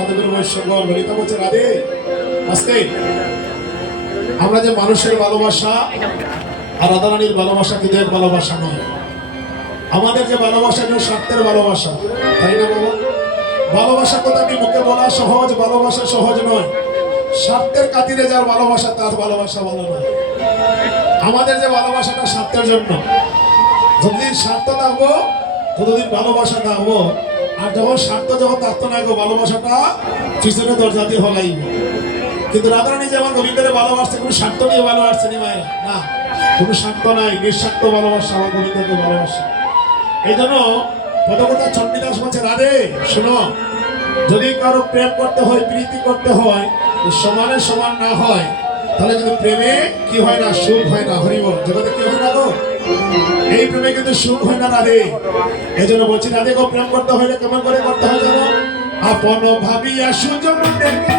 সাধুগুরু বৈষ্ণবগণ ললিতা বলছে রাধে আস্তে। আমরা যে মানুষের ভালোবাসা আর রাধারানীর ভালোবাসা কিন্তু এক ভালোবাসা নয়। আমাদের যে ভালোবাসা কিন্তু স্বার্থের ভালোবাসা, তাই না বাবা? ভালোবাসা কথাটি মুখে বলা সহজ, ভালোবাসা সহজ নয়। স্বার্থের খাতিরে যার ভালোবাসা তার ভালোবাসা ভালো নয়। আমাদের যে ভালোবাসাটা স্বার্থের জন্য, যতদিন স্বার্থ থাকবো ততদিন ভালোবাসা থাকবো। আর যখন স্বার্থ যখন থাকতো না গো, ভালোবাসাটা পিছনে দরজা দিয়ে হলাইব। কিন্তু রাধারানী যেমন গোবিন্দের ভালোবাসছে, কোনো স্বার্থ নিয়ে ভালোবাসছে নি মায়েরা, না, কোনো স্বার্থ নাই, নিঃস্বার্থ ভালোবাসা আমার গোবিন্দকে ভালোবাসা। এই জন্য পদকথা চণ্ডীদাস বলছে রাধে শোনো, যদি কারো প্রেম করতে হয়, প্রীতি করতে হয়, সমানে সমান না হয়, তাহলে কিন্তু প্রেমে কি হয় না, সুখ হয় না। হরিবল জগতে কি হয় না গো, এই প্রেমে কিন্তু সুখ হয় না রাধে। এই জন্য বলছি রাধে গো, প্রেম করতে হলে কেমন করে করতে হয় জানো? আপন ভাবিয়া সুজন দেখিয়া,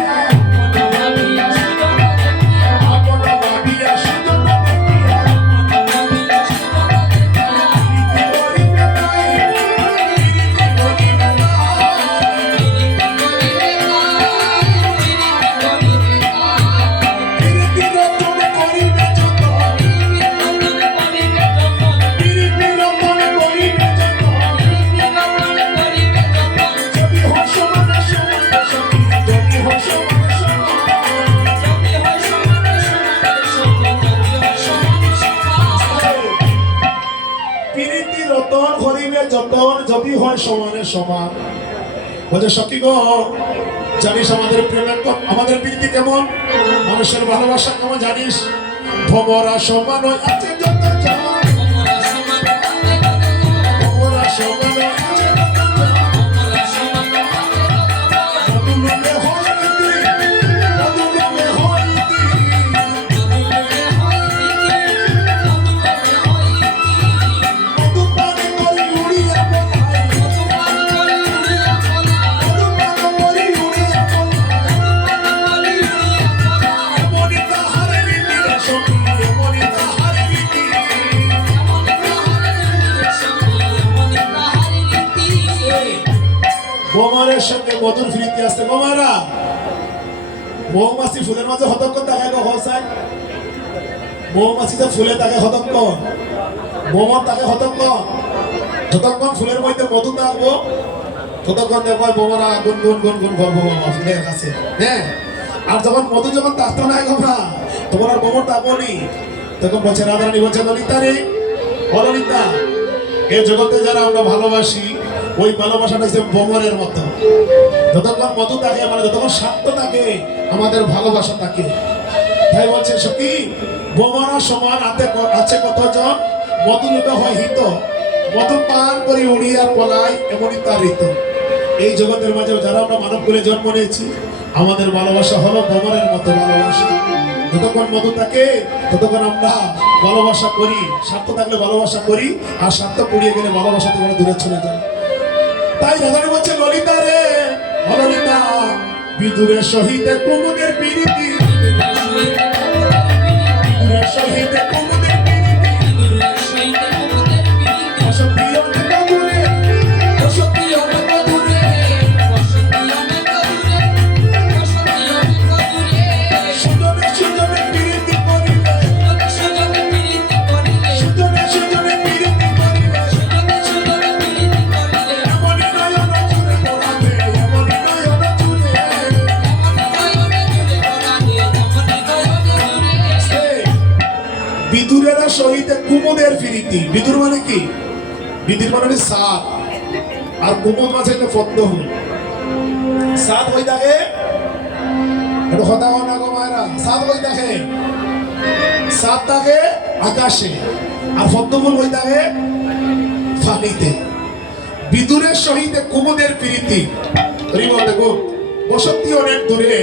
যতন যদি হয় সমানে সমান। বলছে সখী গো, জানিস আমাদের প্রেমের, আমাদের প্রীতি কেমন, মানুষের ভালোবাসা কেমন জানিস? ভমরা সমান আছে যত জন, ভমরা সমান আছে যত জন, মধুলোকে হয় নীতি, মধুলোকে হয় নীতি, মধুপান করি উড়িয়া পলাই, মধুপান করি উড়িয়া পলাই, এমনি তাহার রীতি রে সখী, এমনি তাহার রীতি। বোমারের সঙ্গে মধুর ফিরিতে আসতে বোমারা, মৌমাছি ফুলের মাঝে হতক্ষণ তাকে হসায়, মৌমাছি যে ফুলে তাকে হতক্ষণ, বোমার তাকে হতক্ষণ। যতক্ষণ ফুলের মধ্যে মধু থাকবো ততক্ষণ দেখো বোমারা গুন গুন গুন গুন করবো বাবা ফুলের কাছে, হ্যাঁ। আর যখন মধু যখন থাকতো না গোমরা, তখন আর বোমর থাকবো নি। তখন বলছে রাধারানী বলছে ললিতা রে, ও ললিতা, এ জগতে যারা আমরা ভালোবাসি, ওই ভালোবাসাটা হচ্ছে বোমরের মতো। যতক্ষণ মধু থাকে, মানে যতক্ষণ স্বার্থ থাকে, আমাদের ভালোবাসা থাকে। তাই বলছে সখী, বোমরা সমান আছে কতজন, মধু লোকে হয় হিত, মধু পান করি উড়িয়া পলাই, এমনই তার ঋত। এই জগতের মাঝে যারা আমরা মানব কুলে জন্ম নিয়েছি, আমাদের ভালোবাসা হলো বোমরের মতো ভালোবাসা। যতক্ষণ মধু থাকে ততক্ষণ আমরা ভালোবাসা করি, স্বার্থ থাকলে ভালোবাসা করি, আর স্বার্থ পুড়িয়ে গেলে ভালোবাসা থেকে দূরে চলে যায়। তাই রাধারানী বলছে ললিতা রে, ললিতা, বিদুরের সহিত কুমুদের প্রীতি, বিদুরের সহিত কুমুদের প্রীতি, অসপ্রিয় অনেক দূরে, অসপ্রিয় অনেক দূরে, সুজনে সুজনে প্রীতি করিলে, সুজনে সুজনে প্রীতি করিলে, এমনি নয়ন জুড়ে পড়াবে, এমনি নয়ন জুড়ে। বিদুরেরা সহিত কুমুদের প্রীতি। বিদুর মানে কি? বিদুর মানে সাত, আর কুমুদ মাঝে পদ্মফুল। সাত হয়ে থাকে, এটা কথা না গো মায়েরা, সাত হয়ে থাকে, সাত থাকে আকাশে, আর পদ্মফুল হয়ে থাকে পানিতে। বিদুরের সহিত কুমুদের প্রীতি, দেখো বসতি অনেক দূরে,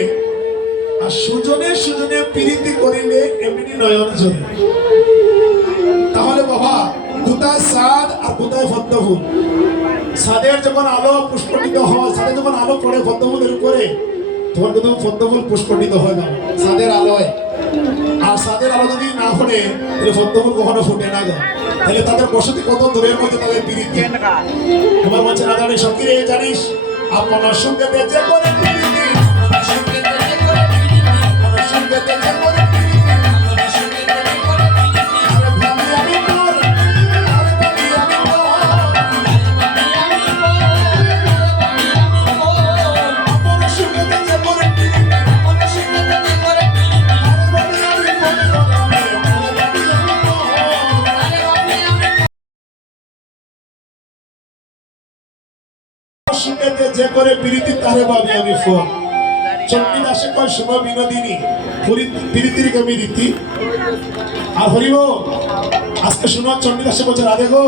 আর সুজনে সুজনে প্রীতি করিলে এমনি নয়ন জলে। তাহলে বাবা, কোথায় সাদ আর কোথায় পদ্মফুল? সাদের যখন আলো পুষ্পটিত হয়, সাদের যখন আলো পড়ে পদ্মফুলের উপরে, তখন কিন্তু পদ্মফুল পুষ্পটিত হয় না সাদের আলোয়। আর সাদের আলো যদি না পড়ে, তাহলে পদ্মফুল কখনো ফুটে না গো। তাহলে তাদের বসতি কত দূরের মধ্যে তাদের প্রীতি। এবার বলছে রাধারানী সখী রে, জানিস আপনার সঙ্গে বেঁচে করে প্রীতি সুখেতে যে করে প্রীতি আরে ভাবি আমি তোর আরে ভাবি আমি তোর আপন সুখেতে যে করে প্রীতি সুখেতে যে করে প্রীতি তারে ভাবি আমি ফোন চন্ডী দাসে কয় শুভ বিনোদিনী প্রীতির কমি রীতি আর হরিব আজকে শুনো চন্ডী দাসে বলছে রাধে গো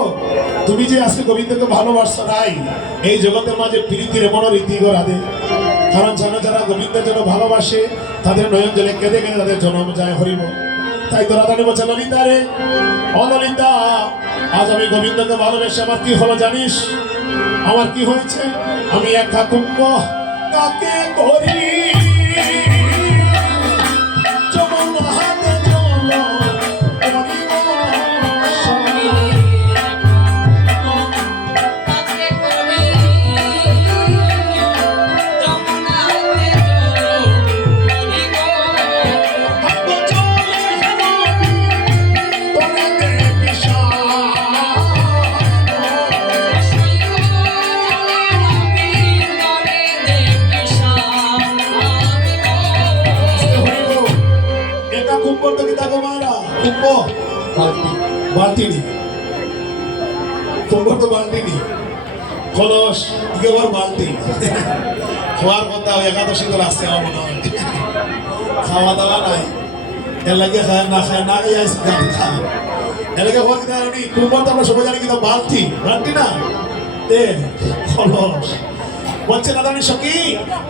তুমি যে আজকে গোবিন্দকে ভালোবাসছো নাই এই জগতের মাঝে প্রীতির এমন রীতি গো রাধে কারণ জানো যারা গোবিন্দের জন্য ভালোবাসে তাদের নয়ন জলে কেঁদে কেঁদে তাদের জন্ম যায় হরিব তাই তো রাধারানী বলছে ললিতা রে ও ললিতা আজ আমি গোবিন্দকে ভালোবেসে আমার কি হলো জানিস আমার কি হয়েছে আমি একা কুম্ভ কাকে করি যমুনা হাতে জল করি কুম্ভ বালতি নি কুম্ভ তো বালতি নি কলস ইগেবার বালতি খাওয়ার কথা একাদশী তো আসছে আমার মনে হয় খাওয়া দাওয়া নাই এর লাগে খায় না খাই আসছে গান খায় এর লাগে হওয়ার কিনা জানি কুম্ভ তো আমরা সবাই জানি কিন্তু বালতি বালতি না তে কলস বলছে রাধারানী সখী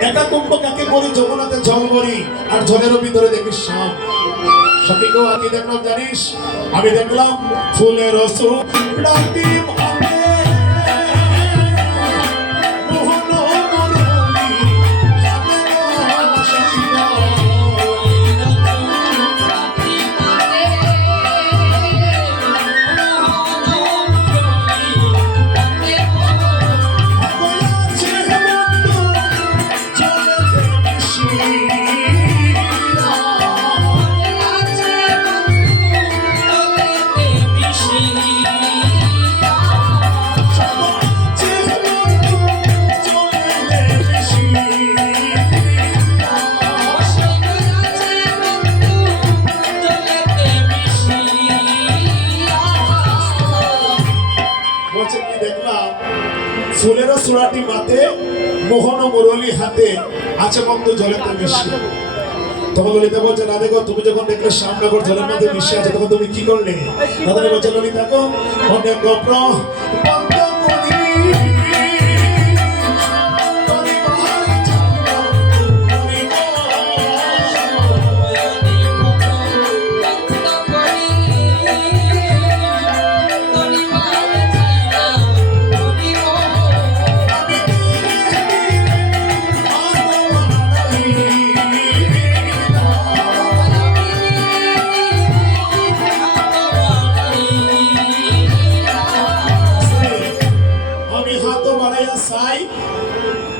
একা কুম্ভ কাকে করি যমুনাতে জল করি আর জলের ভিতরে দেখি সাপ সখী গো আমি দেখলাম জানিস আমি দেখলাম ফুলের সুরাটি মানে মোহন মুরলি সখী গো ফুলের সুরাটি মাতে মোহন মুরলি হাতে আছে বন্ধু জলেতে মিশি তখন ললিতা বলছে রাধে গো তুমি যখন দেখলে শ্যামনগর জলের মধ্যে মিশে আছে তখন তুমি কি করলে রাধারানী বলছে ললিতা গো অনেক গোপ্র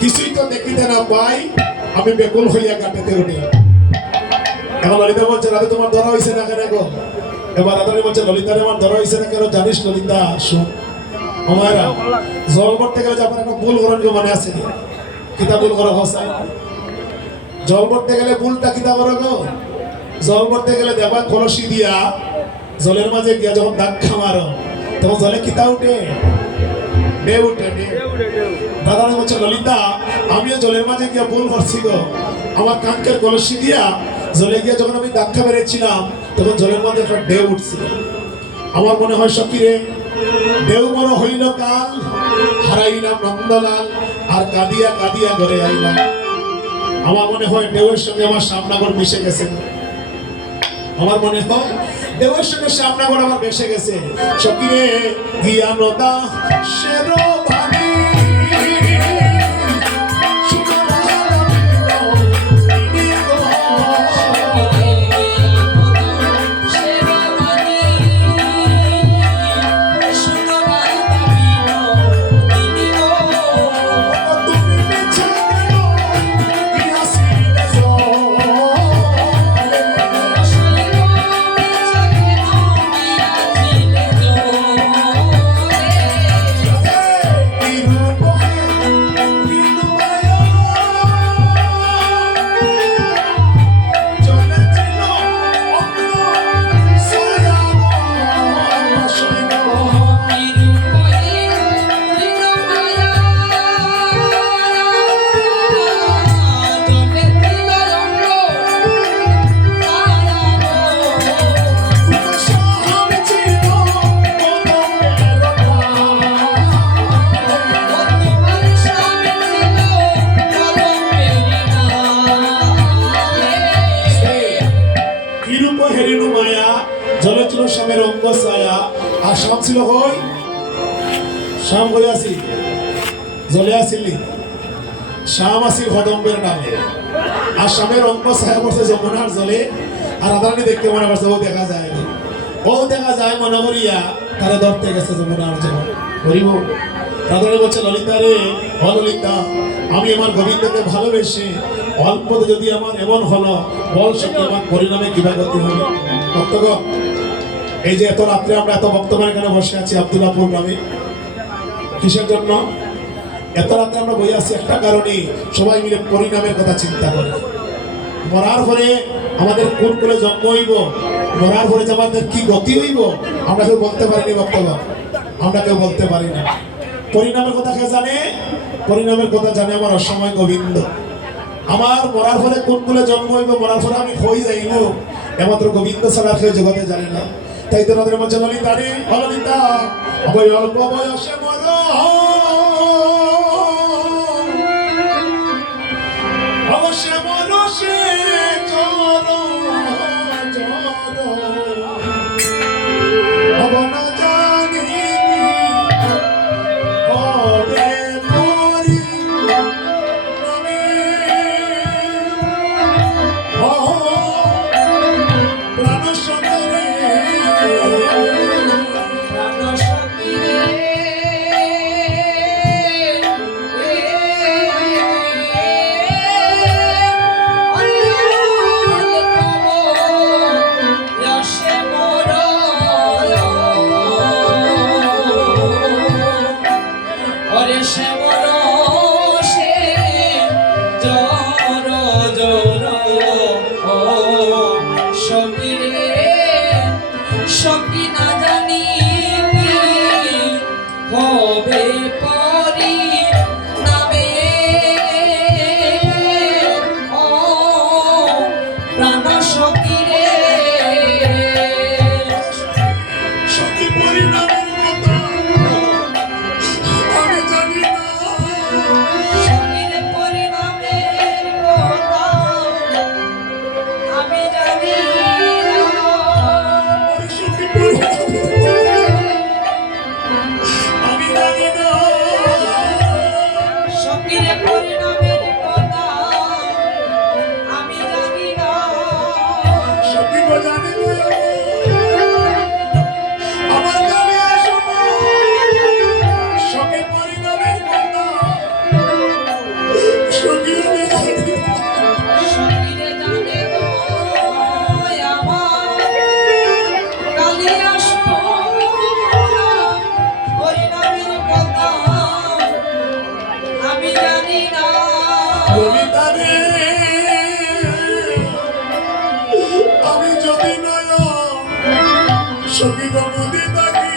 কিছুই তো দেখিতে না পাই আমি বেকুল হইয়া কাটাতে উঠি এখন ললিতা বলছে রাধে তোমার ধরা হয়েছে না কেন গো এবার রাধারানী বলছে ললিতা আমার ধরা হয়েছে না কেন জানিস ললিতা শুন আমারা জল করতে গেলে যে আপনার একটা ভুল করেন মানে আছে কিতা ভুল করা হসাই জল করতে গেলে ভুলটা কিতা করো গো জল করতে গেলে দেবা কলসি দিয়া জলের মাঝে গিয়া যখন ধাক্কা মারো তখন জলে কিতা উঠে ঢেউ উঠে দাদারা বলছে ললিতা আমিও জলের মাঝে গিয়া ভুল করছি গো আমার কানকের কলসি দিয়া জলে গিয়া যখন আমি ধাক্কা মেরেছিলাম তখন জলের মাঝে একটা ঢেউ উঠছিল আমার মনে হয় সখী রে ঢেউ বড় হইল কাল হারাইলাম নন্দলাল আর কাঁদিয়া কাঁদিয়া ঘরে আইলাম আমার মনে হয় ঢেউয়ের সঙ্গে আমার শ্যামনগর মিশে গেছে আমার মনে হয় ঢেউয়ের সঙ্গে শ্যামনগর আমার মিশে গেছে সখী রে গিয়া নদা শেরো ভাবি শাম ছিল কই? শাম কই আসি? জ্বলে আসিলি? শাম আসিল কদম্বের নামে। আর শামের অঙ্ক সাহেব বসে যমুনার জলে। আর রাধারানী দেখতে মনে করছে ও দেখা যায়, ও দেখা যায় মনে করিয়া তারে ধরতে গেছে যমুনার জলে। করিব রাধারানী বলছে ললিতা রে, ও ললিতা, আমি আমার গোবিন্দকে ভালোবেসে অল্পতে যদি আমার এমন হলো, বল সে আমার পরিণামে কিবা গতি হবে। ভক্তগণ, এই যে এত রাত্রে আমরা এত বক্তব্য এখানে বসে আছি আব্দুল্লাহপুর গ্রামে, কিসের জন্য? এত রাতে আমরা বই আছি একটা কারণে, সবাই মিলে পরিণামের কথা চিন্তা করে। মরার পরে আমাদের কোন কোলে জন্ম হইব, মরার পরে যে আমাদের কি গতি হইব, আমরা কেউ বলতে পারিনি বক্তব্য, আমরা কেউ বলতে পারি না। পরিণামের কথা কে জানে? পরিণামের কথা জানে আমার অসময় গোবিন্দ। আমার মরার ফলে কোন কোলে জন্ম হইব, মরার ফলে আমি হই যাইব, একমাত্র গোবিন্দ ছাড়া কেউ জগতে জানে না। তাই তো তাদের মধ্যে ললিতা রে, ললিতা, অল্প বয়সে মর, অবশ্যই মনসে জর জর, অবনা জানি হবে পরিণামে, ও প্রাণ সঙ্গে সখী গমতি থাকি,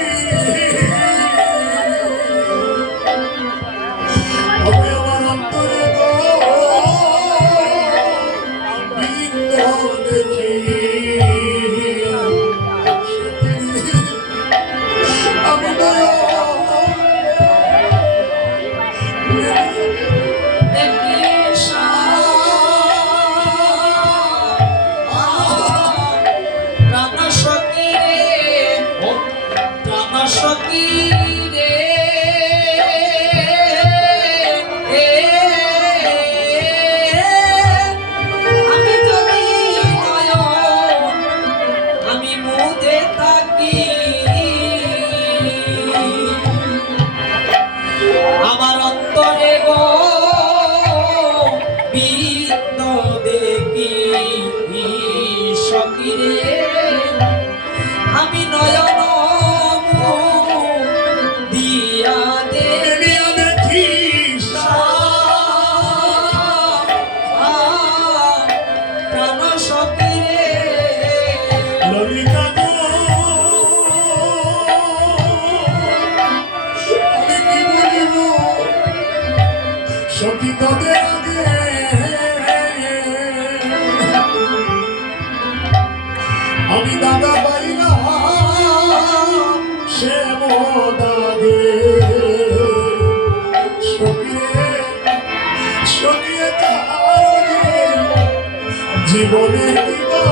আমি আমার অন্তরে বৃন্দ দেখি, আমি আমার অন্তরে গো বৃন্দ দেখি, সখীরে আমি নয়ন দিয়া দেখি, প্রাণ সখীরে ললিতা গো, আমি কি বলিব সখী তোদের আগে, আমি দাদা পাইলাম সে মোদাগে, সখীরে সখিয়ে তার জীবনে কিবা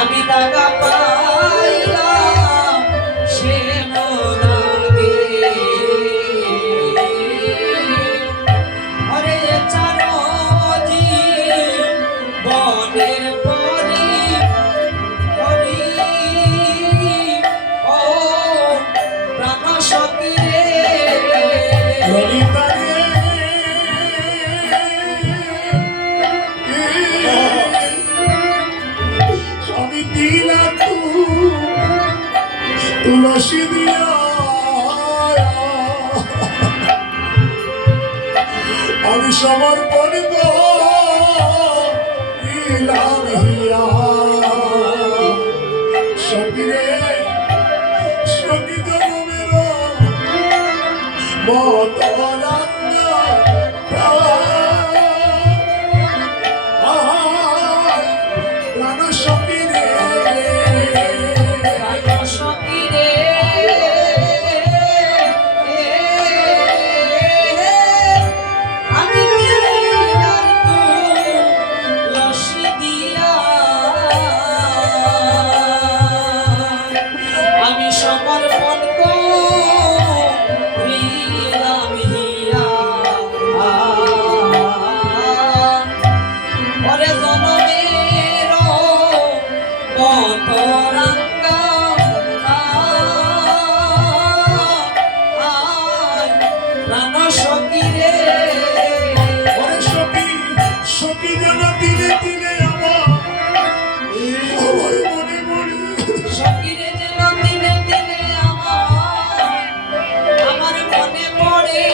আমি দাগা পাইলাম সে মনাগে ওরে চারজি বনের পরি পরি ও প্রাণ সখী রে ললিতা রে, আমি দিলাম তুলসী দিয়া, আমি সমর্পণ দিলাম হিয়া সখী রে, সখী জগমের মতরাঙ্গা প্রাণ সখী রে, প্রাণ সখী রে আমি দিলাম তুলসী দিয়া আমি সমর্পণ করিলাম হিয়া ওরে জনমের মতরাঙ্গা প্রাণ সখী রে ওরে সখী, সখী যেন দিলে দিলে আমার মনে মনে সখীরে যেন দিনে দিনে আমার মনে পড়ে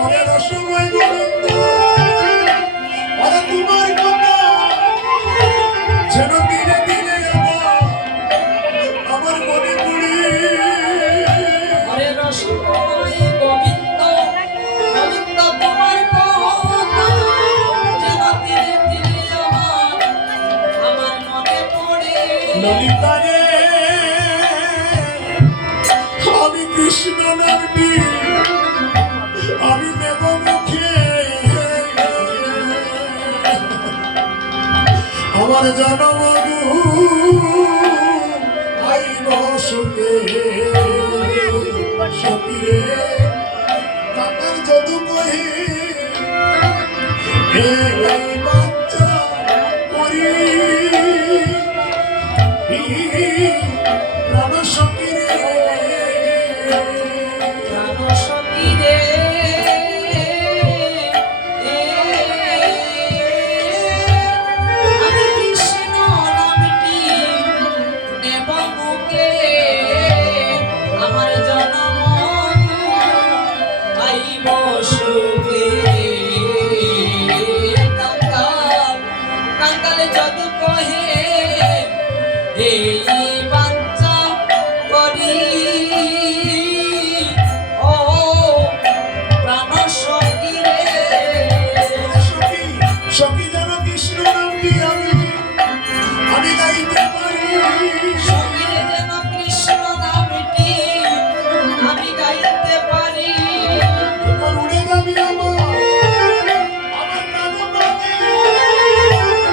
ওরে রসময় গোবিন্দ, ওরে তোমার কথা যেন দিলে দিলে আমার মনে পড়ে। ওরে রসময় গোবিন্দ গোবিন্দ তোমার কথা যেন দিনে দিনে আমার মনে পড়ে ললিতা রে, আমি কৃষ্ণ নামটি আমি দেব মুখে, আমার জনমগু আইব সুখে, সখী রে কাকার যদু কহি এই বাচ্চা করি প্রাণ সখী রে, প্রাণ সখী রে আমি কৃষ্ণ নামটি নেব মুখে আমার জনম আইব সুখে কাঙ্গাল যদু কহে এই বাচ্চা করি ও প্রাণ সখী রে সখী, সখী যেন কৃষ্ণ নামটি আমি গাইতে পারি, সখীরে যেন কৃষ্ণ নামটি আমি গাইতে পারি তোমার উড়ে যাবি আমার প্রাণ পাখি,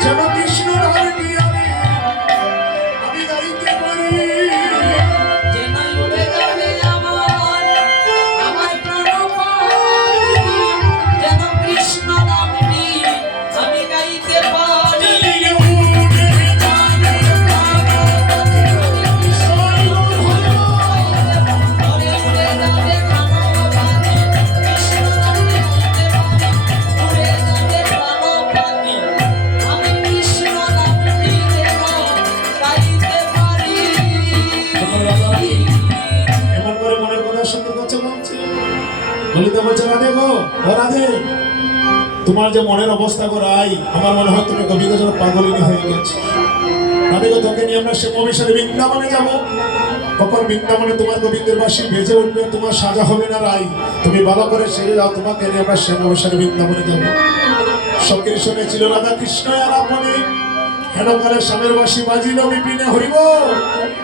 যেন কৃষ্ণ নামটি আমি গাইতে পারি। যেন উড়ে যাবে আমার প্রাণ পাখি যেন কৃষ্ণ নামটি আমি গাইতে পারি এমন করে মনের কথা শুনতে পাচ্ছে বলছে, ললিতা বলছে রাধে গো, ও রাধে, তোমার যে মনের অবস্থা গো রাই, আমার মনে হয় তুমি গোবিন্দ যেন পাগলিনী হয়ে গেছে। রাধে গো, তোকে নিয়ে আমরা শ্যামাভিসারে বৃন্দাবনে যাবো, তখন বৃন্দাবনে তোমার গোবিন্দের বাসী ভেজে উঠবে, তোমার সাজা হবে না রাই, তুমি ভালো করে সেরে যাও, তোমাকে নিয়ে আমরা শ্যামাভিসারে বৃন্দাবনে যাবো। সখীর শুনেছিল রাধা কৃষ্ণ আর আপনি হেন করে স্বামীর বাসী বাজিল বিপিনে হরিব।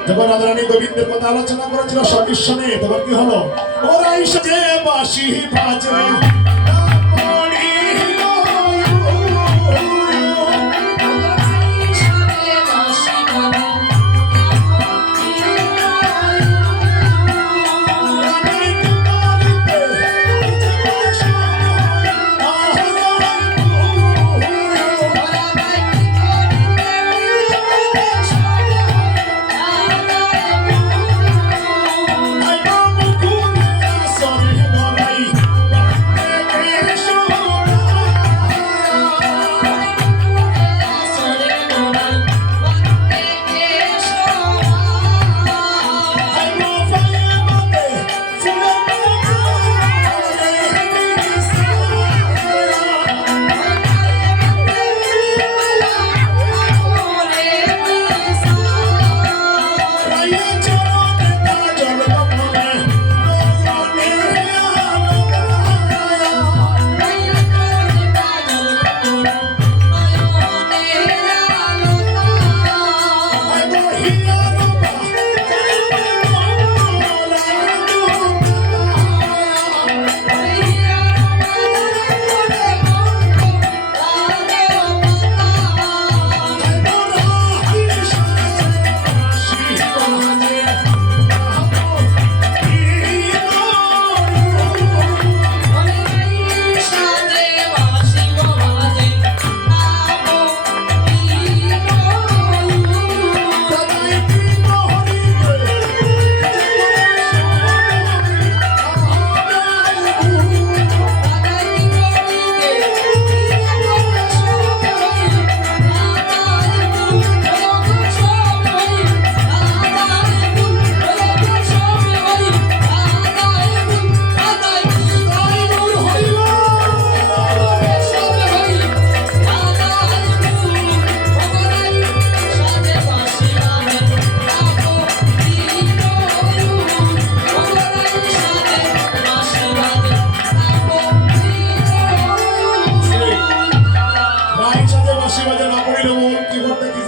যখন রাধারানী গোবিন্দের কথা আলোচনা করেছিল সখীর সঙ্গে, তখন কি হলো, ওরা যে বাসী বাজে বাসি বাবা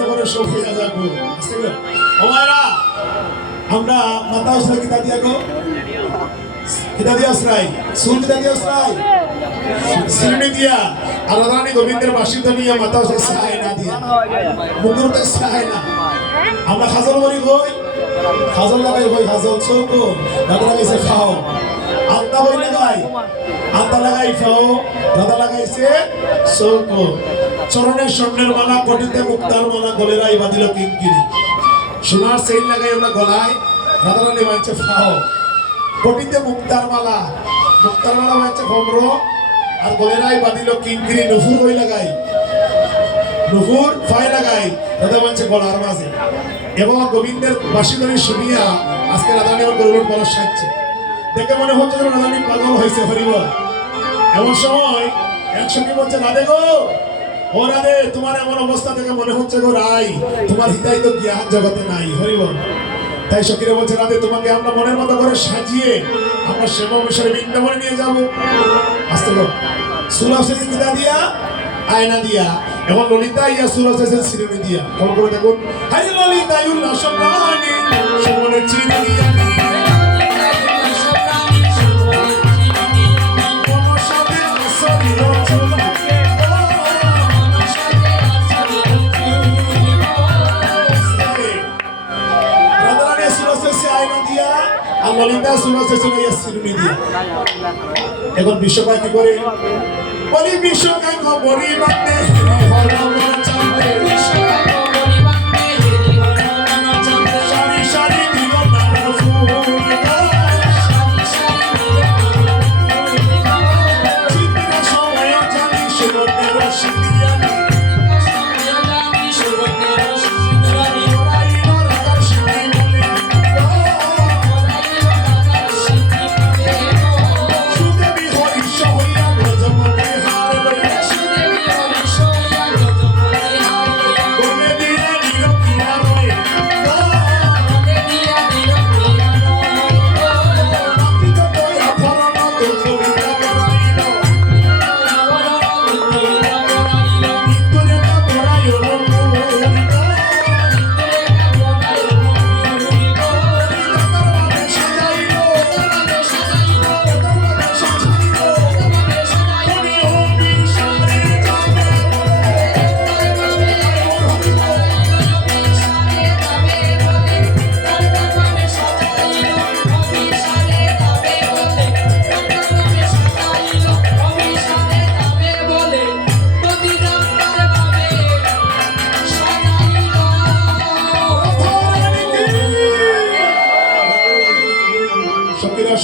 মতো করে সব হইয়া যাবো আস্তে করে ও মায়েরা আমরা মাথা উসরা কিতা দিয়া গো কিতা দিয়া উসরাই সুর কিতা দিয়া উসরাই সিরনি দিয়া আর রাধারানী গোবিন্দের বাসিত নিয়ে মাথা উসরা সাহায় না দিয়া মুখুরতে সাহায় না আমরা খাজল করি কই খাজল লাগাই কই খাজল চৌকো দাদা লাগাইছে খাও আত্মা বই লাগাই আত্মা লাগাই খাও দাদা লাগাইছে চৌকো চরণের স্বর্ণের মালা কোটিতে মুক্তার মালা গলেরাই বাঁধিল কিঙ্কিরি সোনার সেইল লাগাই আমরা গলায় রাধারানী বাঁচছে খাও কোটিতে মুক্তার মালা বাঁচছে ভম্র আর গলেরাই বাঁধিল কিঙ্কিরি নুফুর বই লাগাই নুফুর ফাই লাগাই দাদা বাঁচছে গলার মাঝে এবং গোবিন্দের বাসিদনী শুনিয়া আজকে রাধারানী আমার গরুর বলা সাজছে দেখে মনে হচ্ছে যেন রাধারানী পাগল হয়েছে হরিবল এমন সময় একসঙ্গে বলছে রাধে গো ও রাধে তোমার এমন অবস্থা দেখে মনে হচ্ছে গো রাই তোমার হৃদয় তো জ্ঞান জগতে নাই হরিবল তাই সখীরা বলছে রাধে তোমাকে আমরা মনের মতো করে সাজিয়ে আমরা সেবা মিশরে বৃন্দাবনে নিয়ে যাবো আসতে গো সুলাসে কিতা দিয়া আয়না দিয়া এবং ললিতা ইয়া সুলাসে সিরনি দিয়া কেমন করে দেখুন হাই ললিতা ইউল্লা সম্রানি সুমনের চিনি দিয়া ললিতা সুলাসে সিরনি দিয়া এখন বিশ্বকায় কি করে বলি বিশ্বকায় খবরই বাঁধতে হরম চন্দ্রে সারি সারি দিল নানা ফুল চিত্রা সময় জানি সুবর্ণের সিঁড়িয়ানি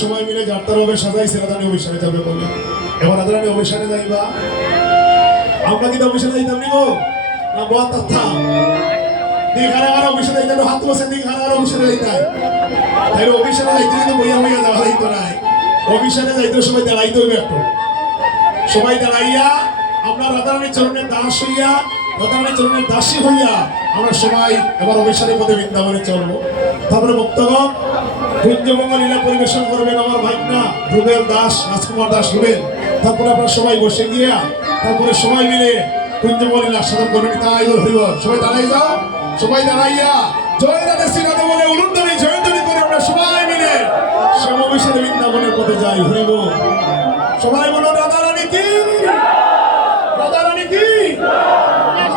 সময় মিলে যাত্রার হবে সাজাইছে রাধারানী অভিশানে যাবে বলে এবার রাধারানী অভিশানে যাইবা আমরা কি অভিশানে যাইতাম নিগো না বল তথা দিঘারা অভিশানে যাইতাম হাত বসে দিঘারা অভিশানে যাইতাই তাই অভিশানে যাইতে কিন্তু বইয়া বইয়া যাওয়া যাইতো নাই অভিশানে যাইতে সবাই দাঁড়াইতে হইবে একটু সবাই দাঁড়াইয়া আমরা রাধারানীর চরণের দাস হইয়া রাধারানীর চরণের দাসী হইয়া আমরা সবাই এবার অভিশানে পদে বৃন্দাবনে চলবো তারপরে ভক্তগণ কুঞ্জবঙ্গ লীলা পরিবেশন করবেন আমার ভাইনা রুবেল দাস রাজকুমার দাস রুবেল তারপরে আপনারা সবাই বসে গিয়া তারপরে সবাই মিলে কুঞ্জবঙ্গ লীলা সাধন করবেন তাই হরিব সবাই দাঁড়াই যাও সবাই দাঁড়াইয়া জয় রাধে শ্রী রাধে বলে উলুধ্বনি জয়ধ্বনি করে আমরা সবাই মিলে শ্যামবিশ্বরে বৃন্দাবনের পথে যাই হরিব সবাই বলো রাধারানী কি রাধারানী কি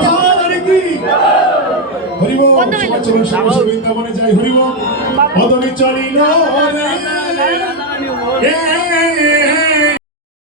রাধারানী কি হরিব সবাই চলুন শ্যামবিশ্বরে বৃন্দাবনে যাই হরিব অদনি চলিল রে